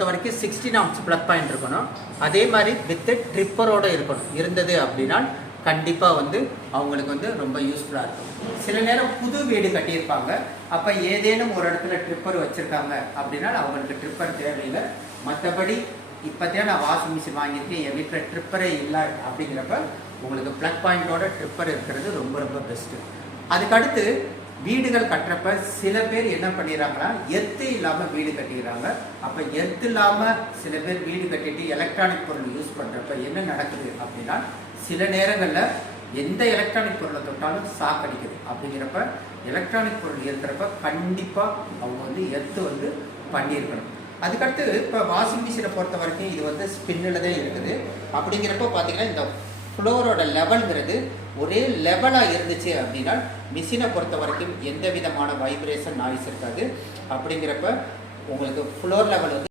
பொறுத்த வரைக்கும் 16 arms plug point இருக்கணும். அதே மாதிரி வித் ட்ரிப்பரோடு இருக்கணும். இருந்தது அப்படின்னா கண்டிப்பாக வந்து அவங்களுக்கு வந்து ரொம்ப யூஸ்ஃபுல்லாக இருக்கும். சில நேரம் புது வீடு கட்டியிருப்பாங்க, அப்போ ஏதேனும் ஒரு இடத்துல ட்ரிப்பர் வச்சுருக்காங்க அப்படின்னா அவங்களுக்கு ட்ரிப்பர் தேவையில்லை. மற்றபடி இப்போதான் நான் வாஷிங் மிஷின் வாங்கியிருக்கேன், என் வீட்டில் ட்ரிப்பரே இல்லை அப்படிங்கிறப்ப உங்களுக்கு ப்ளக் பாயிண்டோட ட்ரிப்பர் இருக்கிறது ரொம்ப ரொம்ப பெஸ்ட்டு. அதுக்கடுத்து வீடுகள் கட்டுறப்ப சில பேர் என்ன பண்ணிடுறாங்கன்னா எர்த்து இல்லாமல் வீடு கட்டிடுறாங்க. அப்போ எர்த்து இல்லாமல் சில பேர் வீடு கட்டிட்டு எலக்ட்ரானிக் பொருள் யூஸ் பண்ணுறப்ப என்ன நடக்குது அப்படின்னா சில நேரங்களில் எந்த எலக்ட்ரானிக் பொருளை தொட்டாலும் ஷாக் அடிக்குது. அப்படிங்கிறப்ப எலக்ட்ரானிக் பொருள் இருக்கிறப்ப கண்டிப்பாக அவங்க வந்து எர்த்து வந்து பண்ணியிருக்கணும். அதுக்கடுத்து இப்போ வாஷிங் மிஷினை பொறுத்த வரைக்கும் இது வந்து ஸ்பின்னில் தான் இருக்குது. அப்படிங்கிறப்ப பார்த்தீங்கன்னா இந்த ஃப்ளோரோட லெவல்ங்கிறது ஒரே லெவலாக இருந்துச்சு அப்படின்னா மிஷினை பொறுத்த வரைக்கும் எந்த விதமான வைப்ரேஷன் நாய்ஸ் இருக்காது. அப்படிங்கிறப்ப உங்களுக்கு ஃப்ளோர் லெவல் வந்து